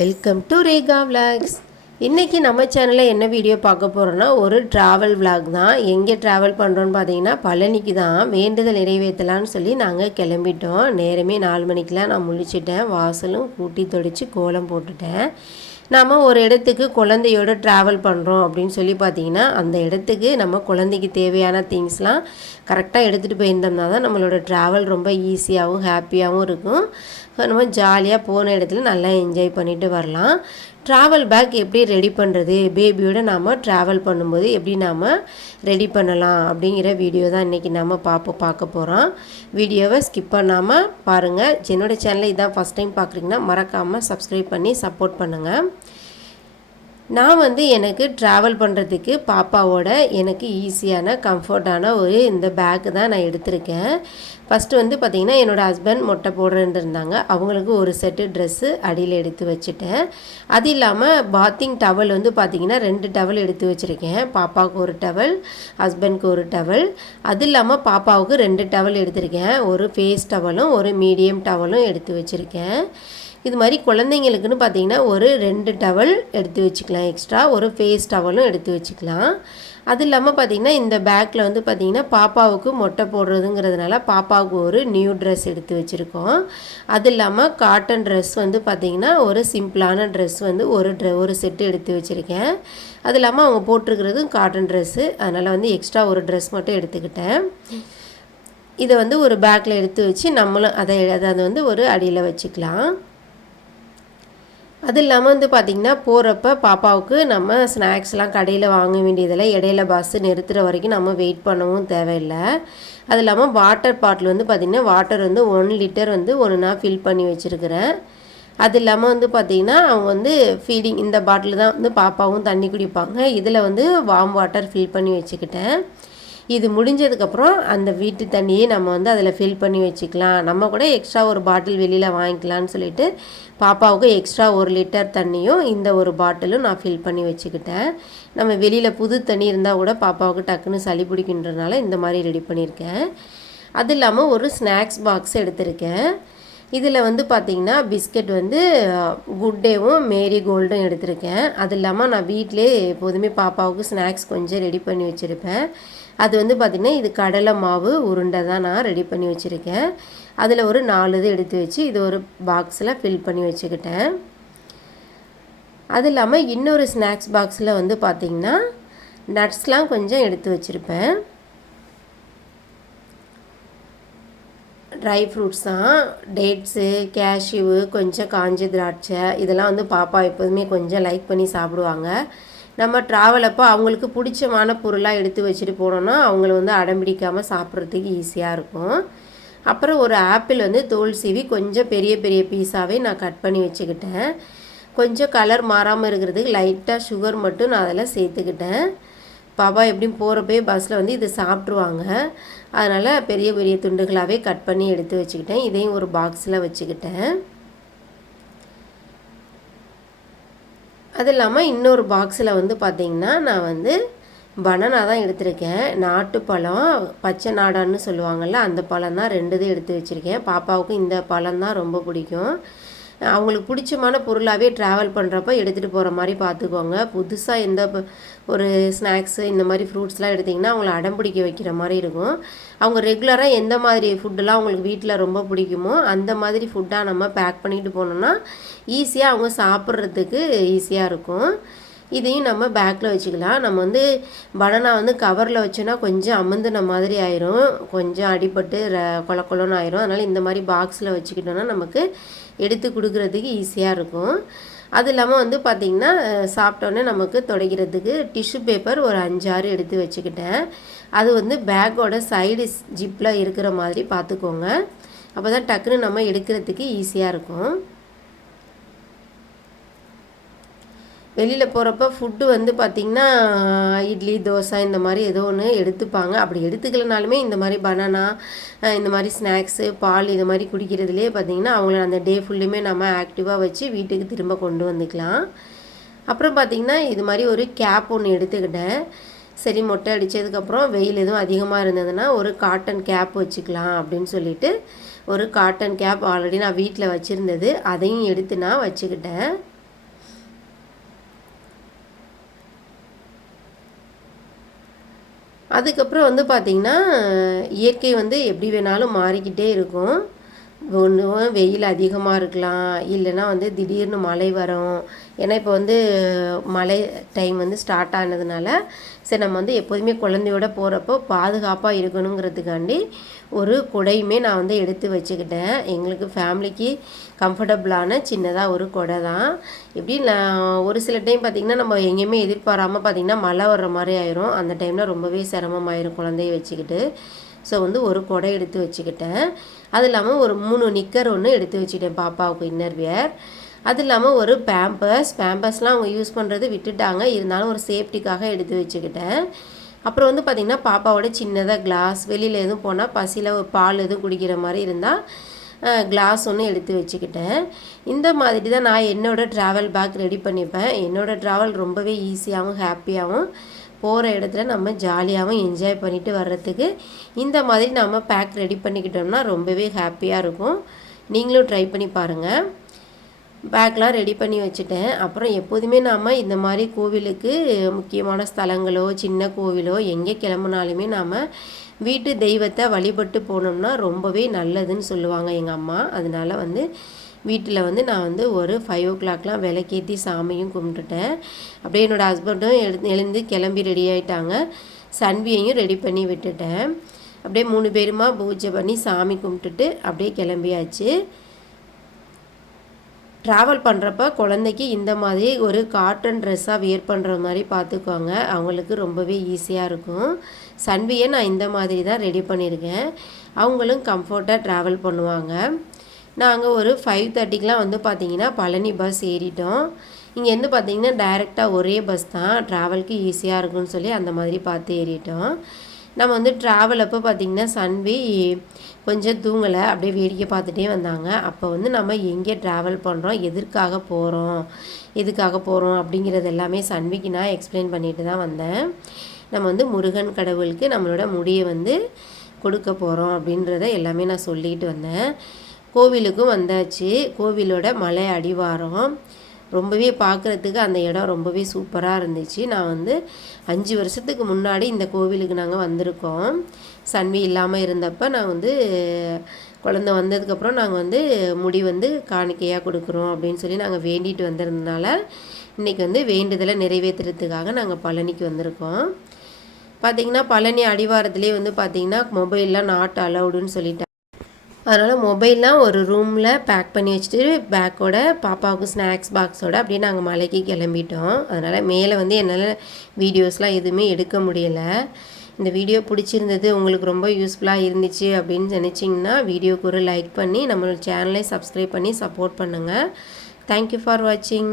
Welcome to Rekha vlogs. இன்றைக்கி நம்ம சேனலில் என்ன வீடியோ பார்க்க போகிறோன்னா ஒரு ட்ராவல் விலாக் தான். எங்கே ட்ராவல் பண்ணுறோன்னு பார்த்தீங்கன்னா பழனிக்கு தான். வேண்டுதல் நிறைவேற்றலான்னு சொல்லி நாங்கள் கிளம்பிட்டோம். நேரமே 4 மணிக்கெலாம் நான் முழிச்சிட்டேன். வாசலும் கூட்டி தொடிச்சு கோலம் போட்டுட்டேன். நாம் ஒரு இடத்துக்கு குழந்தையோடு ட்ராவல் பண்ணுறோம் அப்படின்னு சொல்லி பார்த்தீங்கன்னா அந்த இடத்துக்கு நம்ம குழந்தைக்கு தேவையான திங்ஸ்லாம் கரெக்டாக எடுத்துகிட்டு போயிருந்தோம்னா தான் நம்மளோட ட்ராவல் ரொம்ப ஈஸியாகவும் ஹாப்பியாகவும் இருக்கும். நம்ம ஜாலியாக போன இடத்துல நல்லா என்ஜாய் பண்ணிவிட்டு வரலாம். ட்ராவல் பேக் எப்படி ரெடி பண்ணுறது, பேபியோடு நாம் ட்ராவல் பண்ணும்போது எப்படி நாம் ரெடி பண்ணலாம் அப்படிங்கிற வீடியோ தான் இன்றைக்கி நம்ம பார்க்க போகிறோம். வீடியோவை ஸ்கிப் பண்ணாமல் பாருங்கள். என்னோடய சேனலை இதான் ஃபஸ்ட் டைம் பார்க்குறீங்கன்னா மறக்காமல் சப்ஸ்கிரைப் பண்ணி சப்போர்ட் பண்ணுங்கள். நான் எனக்கு ட்ராவல் பண்ணுறதுக்கு பாப்பாவோட எனக்கு ஈஸியான கம்ஃபர்டான ஒரு இந்த பேக்கு தான் நான் எடுத்திருக்கேன். ஃபஸ்ட்டு பார்த்திங்கன்னா என்னோடய ஹஸ்பண்ட் மொட்டை போடுறேன்னு இருந்தாங்க. அவங்களுக்கு ஒரு செட்டு ட்ரெஸ்ஸு அடியில் எடுத்து வச்சுட்டேன். அது இல்லாமல் பாத்திங் டவல் பார்த்திங்கன்னா 2 டவல் எடுத்து வச்சுருக்கேன். பாப்பாவுக்கு ஒரு டவல், ஹஸ்பண்ட்க்கு ஒரு டவல். அது இல்லாமல் பாப்பாவுக்கு 2 டவல் எடுத்திருக்கேன். ஒரு ஃபேஸ் டவலும் ஒரு மீடியம் டவலும் எடுத்து வச்சுருக்கேன். இது மாதிரி குழந்தைங்களுக்குன்னு பார்த்தீங்கன்னா ஒரு 2 டவல் எடுத்து வச்சுக்கலாம். எக்ஸ்ட்ரா ஒரு ஃபேஸ் டவலும் எடுத்து வச்சுக்கலாம். அது இல்லாமல் பார்த்திங்கன்னா இந்த பேக்கில் பார்த்திங்கன்னா பாப்பாவுக்கு மொட்டை போடுறதுங்கிறதுனால பாப்பாவுக்கு ஒரு நியூ ட்ரெஸ் எடுத்து வச்சுருக்கோம். அது இல்லாமல் காட்டன் ட்ரெஸ் பார்த்திங்கன்னா ஒரு சிம்பிளான ட்ரெஸ் ஒரு செட்டு எடுத்து வச்சுருக்கேன். அது இல்லாமல் அவங்க போட்டிருக்கிறதும் காட்டன் ட்ரெஸ்ஸு, அதனால் எக்ஸ்ட்ரா ஒரு ட்ரெஸ் மட்டும் எடுத்துக்கிட்டேன். இதை ஒரு பேக்கில் எடுத்து வச்சு நம்மளும் அதை ஒரு அடியில் வச்சுக்கலாம். அது இல்லாமல் பார்த்திங்கன்னா போகிறப்ப பாப்பாவுக்கு நம்ம ஸ்நாக்ஸ்லாம் கடையில் வாங்க வேண்டியதில்லை. இடையில பஸ்ஸு நிறுத்துகிற வரைக்கும் நம்ம வெயிட் பண்ணவும் தேவையில்லை. அது இல்லாமல் வாட்டர் பாட்டில் பார்த்திங்கன்னா வாட்டர் 1 லிட்டர் ஒன்றா ஃபில் பண்ணி வச்சுருக்கிறேன். அது இல்லாமல் பார்த்திங்கன்னா அவங்க ஃபீடிங் இந்த பாட்டில் தான் பாப்பாவும் தண்ணி குடிப்பாங்க. இதில் வார்ம் வாட்டர் ஃபில் பண்ணி வச்சுக்கிட்டேன். இது முடிஞ்சதுக்கப்புறம் அந்த வீட்டு தண்ணியே நம்ம அதில் ஃபில் பண்ணி வச்சுக்கலாம். நம்ம கூட எக்ஸ்ட்ரா ஒரு பாட்டில் வெளியில் வாங்கிக்கலான்னு சொல்லிட்டு பாப்பாவுக்கு எக்ஸ்ட்ரா 1 லிட்டர் தண்ணியும் இந்த ஒரு பாட்டிலும் நான் ஃபில் பண்ணி வச்சுக்கிட்டேன். நம்ம வெளியில் புது தண்ணி இருந்தால் கூட பாப்பாவுக்கு டக்குன்னு சளி பிடிக்கின்றனால இந்த மாதிரி ரெடி பண்ணியிருக்கேன். அது இல்லாமல் ஒரு ஸ்நாக்ஸ் பாக்ஸ் எடுத்திருக்கேன். இதில் பார்த்திங்கன்னா பிஸ்கட் குட் டேவும் மேரி கோல்டும் எடுத்திருக்கேன். அது இல்லாமல் நான் வீட்டிலே எப்போதுமே பாப்பாவுக்கு ஸ்நாக்ஸ் கொஞ்சம் ரெடி பண்ணி வச்சுருப்பேன். அது பார்த்திங்கன்னா இது கடலை மாவு உருண்டை தான் நான் ரெடி பண்ணி வச்சுருக்கேன். அதில் ஒரு 4 இது எடுத்து வச்சு இது ஒரு பாக்ஸில் ஃபில் பண்ணி வச்சுக்கிட்டேன். அது இல்லாமல் இன்னொரு ஸ்நாக்ஸ் பாக்ஸில் பார்த்திங்கன்னா நட்ஸ்லாம் கொஞ்சம் எடுத்து வச்சுருப்பேன். ட்ரை ஃப்ரூட்ஸ் தான், டேட்ஸு, கேஷ்யூவு, கொஞ்சம் காஞ்ச திராட்சை, இதெல்லாம் பாப்பா எப்போதுமே கொஞ்சம் லைக் பண்ணி சாப்பிடுவாங்க. நம்ம ட்ராவல் அப்போ அவங்களுக்கு பிடிச்சமான பொருளாக எடுத்து வச்சுட்டு போனோன்னா அவங்கள அடம்பிடிக்காமல் சாப்பிட்றதுக்கு ஈஸியாக இருக்கும். அப்புறம் ஒரு ஆப்பிள் தோல் சீவி கொஞ்சம் பெரிய பெரிய பீஸாகவே நான் கட் பண்ணி வச்சுக்கிட்டேன். கொஞ்சம் கலர் மாறாமல் இருக்கிறதுக்கு லைட்டாக சுகர் மட்டும் நான் அதில் சேர்த்துக்கிட்டேன். பாப்பா எப்படியும் போகிறப்பே பஸ்ஸில் இது சாப்பிட்ருவாங்க. அதனால் பெரிய பெரிய துண்டுகளாகவே கட் பண்ணி எடுத்து வச்சுக்கிட்டேன். இதையும் ஒரு பாக்ஸில் வச்சுக்கிட்டேன். அது இல்லாமல் இன்னொரு பாக்ஸில் பார்த்திங்கன்னா நான் பனானா தான் எடுத்திருக்கேன். நாட்டுப்பழம், பச்சை நாடான்னு சொல்லுவாங்கள்ல, அந்த பழம் தான் 2 இது எடுத்து வச்சுருக்கேன். பாப்பாவுக்கு இந்த பழம் தான் ரொம்ப பிடிக்கும். அவங்களுக்கு பிடிச்சமான பொருளாகவே ட்ராவல் பண்ணுறப்ப எடுத்துகிட்டு போகிற மாதிரி பார்த்துக்கோங்க. புதுசாக எந்த ஒரு ஸ்நாக்ஸு இந்த மாதிரி ஃப்ரூட்ஸ்லாம் எடுத்திங்கன்னா அவங்கள அடம்பிடிக்க வைக்கிற மாதிரி இருக்கும். அவங்க ரெகுலராக எந்த மாதிரி ஃபுட்டெல்லாம் அவங்களுக்கு வீட்டில் ரொம்ப பிடிக்குமோ அந்த மாதிரி ஃபுட்டாக நம்ம பேக் பண்ணிட்டு போனோம்னா ஈஸியாக அவங்க சாப்பிட்றதுக்கு ஈஸியாக இருக்கும். இதையும் நம்ம பேக்கில் வச்சுக்கலாம். நம்ம பனானா கவரில் வச்சோன்னா கொஞ்சம் அமுந்துன மாதிரி ஆயிரும், கொஞ்சம் அடிபட்டு கொலன்னு ஆயிரும். அதனால் இந்த மாதிரி பாக்ஸில் வச்சுக்கிட்டோன்னா நமக்கு எடுத்து கொடுக்குறதுக்கு ஈஸியாக இருக்கும். அது இல்லாமல் பார்த்திங்கன்னா சாப்பிட்டோன்னே நமக்கு துடைக்கிறதுக்கு டிஷ்யூ பேப்பர் ஒரு 5-6 எடுத்து வச்சுக்கிட்டேன். அது பேக்கோட சைடு ஜிப்பில் இருக்கிற மாதிரி பார்த்துக்கோங்க. அப்போ தான் டக்குன்னு நம்ம எடுக்கிறதுக்கு ஈஸியாக இருக்கும். வெளியில் போகிறப்ப ஃபுட்டு பார்த்திங்கன்னா இட்லி, தோசை இந்த மாதிரி ஏதோ ஒன்று எடுத்துப்பாங்க. அப்படி எடுத்துக்கலனாலுமே இந்த மாதிரி பனானா, இந்த மாதிரி ஸ்நாக்ஸு, பால் இது மாதிரி குடிக்கிறதுலே பார்த்திங்கன்னா அவங்கள அந்த டே ஃபுல்லுமே நம்ம ஆக்டிவாக வச்சு வீட்டுக்கு திரும்ப கொண்டு வந்துக்கலாம். அப்புறம் பார்த்திங்கன்னா இது மாதிரி ஒரு கேப் ஒன்று எடுத்துக்கிட்டேன். சரி, மொட்டை அடித்ததுக்கப்புறம் வெயில் எதுவும் அதிகமாக இருந்ததுன்னா ஒரு காட்டன் கேப் வச்சுக்கலாம் அப்படின்னு சொல்லிட்டு ஒரு காட்டன் கேப் ஆல்ரெடி நான் வீட்டில் வச்சுருந்தது, அதையும் எடுத்து நான் வச்சுக்கிட்டேன். அதுக்கப்புறம் வந்து பார்த்திங்கன்னா இயற்கை வந்து எப்படி வேணாலும் மாறிக்கிட்டே இருக்கும். ஒன்று வெயில் அதிகமாக இருக்கலாம், இல்லைன்னா வந்து திடீர்னு மழை வரும். ஏன்னா இப்போ வந்து மழை டைம் வந்து ஸ்டார்ட் ஆனதுனால சரி நம்ம வந்து எப்போதுமே குழந்தையோட போகிறப்போ பாதுகாப்பாக இருக்கணுங்கிறதுக்காண்டி ஒரு குடையுமே நான் வந்து எடுத்து வச்சுக்கிட்டேன். எங்களுக்கு ஃபேமிலிக்கு கம்ஃபர்டபுளான சின்னதாக ஒரு குடை தான். எப்படி ஒரு சில டைம் பார்த்திங்கன்னா நம்ம எங்கேயுமே எதிர்பாராமல் பார்த்திங்கன்னா மழை வர்ற மாதிரி ஆயிரும். அந்த டைமில் ரொம்பவே சிரமமாயிரும் குழந்தைய வச்சுக்கிட்டு. ஸோ வந்து ஒரு குடை எடுத்து வச்சுக்கிட்டேன். அது இல்லாமல் ஒரு 3 நிக்கர் ஒன்று எடுத்து வச்சுக்கிட்டேன் பாப்பாவுக்கு இன்னர் வியர். அது இல்லாமல் ஒரு பேம்பர்ஸ்லாம் அவங்க யூஸ் பண்ணுறது விட்டுட்டாங்க, இருந்தாலும் ஒரு சேஃப்டிக்காக எடுத்து வச்சுக்கிட்டேன். அப்புறம் வந்து பார்த்திங்கன்னா பாப்பாவோட சின்னதாக கிளாஸ், வெளியில் எதுவும் போனால் பசியில் பால் எதுவும் குடிக்கிற மாதிரி இருந்தால் கிளாஸ் ஒன்று எடுத்து வச்சுக்கிட்டேன். இந்த மாதிரி தான் நான் என்னோடய ட்ராவல் பேக் ரெடி பண்ணிப்பேன். என்னோடய ட்ராவல் ரொம்பவே ஈஸியாகவும் ஹாப்பியாகவும் போகிற இடத்துல நம்ம ஜாலியாகவும் என்ஜாய் பண்ணிவிட்டு வர்றதுக்கு இந்த மாதிரி நம்ம பேக் ரெடி பண்ணிக்கிட்டோம்னா ரொம்பவே ஹாப்பியாக இருக்கும். நீங்களும் ட்ரை பண்ணி பாருங்கள். பேக்லாம் ரெடி பண்ணி வச்சுட்டேன். அப்புறம் எப்போதுமே நாம் இந்த மாதிரி கோவிலுக்கு முக்கியமான ஸ்தலங்களோ சின்ன கோவிலோ எங்கே கிளம்புனாலுமே நாம் வீட்டு தெய்வத்தை வழிபட்டு போனோம்னா ரொம்பவே நல்லதுன்னு சொல்லுவாங்க எங்கள் அம்மா. அதனால வந்து வீட்டில் வந்து நான் வந்து ஒரு 5 o'clockலாம் விளக்கேற்றி சாமியும் கும்பிட்டுட்டேன். அப்படியே என்னோடய ஹஸ்பண்டும் எழுந்து கிளம்பி ரெடி ஆகிட்டாங்க. சன்வியையும் ரெடி பண்ணி விட்டுட்டேன். அப்படியே 3 பேருமா பூஜை பண்ணி சாமி கும்பிட்டுட்டு அப்படியே கிளம்பியாச்சு. ட்ராவல் பண்ணுறப்ப குழந்தைக்கு இந்த மாதிரி ஒரு காட்டன் ட்ரெஸ்ஸாக வியர் பண்ணுற மாதிரி பார்த்துக்கோங்க, அவங்களுக்கு ரொம்பவே ஈஸியாக இருக்கும். சன்வியை நான் இந்த மாதிரி தான் ரெடி பண்ணியிருக்கேன். அவங்களும் கம்ஃபர்ட்டாக ட்ராவல் பண்ணுவாங்க. நாங்கள் ஒரு 5:30க்கெலாம் வந்து பார்த்திங்கன்னா பழனி பஸ் ஏறிட்டோம். இங்கேருந்து பார்த்திங்கன்னா டைரெக்டாக ஒரே பஸ் தான், ட்ராவலுக்கு ஈஸியாக இருக்குன்னு சொல்லி அந்த மாதிரி பார்த்து ஏறிட்டோம். நம்ம வந்து ட்ராவல் அப்போ பார்த்திங்கன்னா சன்வி கொஞ்சம் தூங்கலை, அப்படியே வேடிக்கை பார்த்துட்டே வந்தாங்க. அப்போ வந்து நம்ம எங்கே ட்ராவல் பண்ணுறோம், எதுக்காக போகிறோம் அப்படிங்கிறது எல்லாமே சன்விக்கு நான் எக்ஸ்பிளைன் பண்ணிட்டு தான் வந்தேன். நம்ம வந்து முருகன் கடவுளுக்கு நம்மளோட முடியை வந்து கொடுக்க போகிறோம் அப்படின்றத எல்லாமே நான் சொல்லிட்டு வந்தேன். கோவிலுக்கும் வந்தாச்சு. கோவிலோட மலை அடிவாரம் ரொம்பவே பார்க்குறதுக்கு அந்த இடம் ரொம்பவே சூப்பராக இருந்துச்சு. நான் வந்து 5 வருஷத்துக்கு முன்னாடி இந்த கோவிலுக்கு நாங்கள் வந்திருக்கோம். சன்வி இல்லாமல் இருந்தப்போ நான் வந்து குழந்த வந்ததுக்கப்புறம் நாங்கள் வந்து முடி வந்து காணிக்கையாக கொடுக்குறோம் அப்படின்னு சொல்லி நாங்கள் வேண்டிட்டு வந்திருந்தனால இன்றைக்கி வந்து வேண்டுதலை நிறைவேற்றுறதுக்காக நாங்கள் பழனிக்கு வந்திருக்கோம். பார்த்திங்கன்னா பழனி அடிவாரத்துலேயே வந்து பார்த்திங்கன்னா மொபைல்லாம் நாட் அலவுடுன்னு சொல்லிட்டாங்க. அதனால் மொபைல்லாம் ஒரு ரூமில் பேக் பண்ணி வச்சுட்டு பேக்கோட பாப்பாவுக்கு ஸ்நாக்ஸ் பாக்ஸோடு அப்படியே நாங்கள் மலைக்கு கிளம்பிட்டோம். அதனால் மேலே வந்து என்னால் வீடியோஸ்லாம் எதுவுமே எடுக்க முடியலை. இந்த வீடியோ பிடிச்சிருந்தது, உங்களுக்கு ரொம்ப யூஸ்ஃபுல்லாக இருந்துச்சு அப்படின்னு நினச்சிங்கன்னா வீடியோக்கு ஒரு லைக் பண்ணி நம்மளோட சேனலை சப்ஸ்கிரைப் பண்ணி சப்போர்ட் பண்ணுங்கள். தேங்க்யூ ஃபார் வாட்சிங்.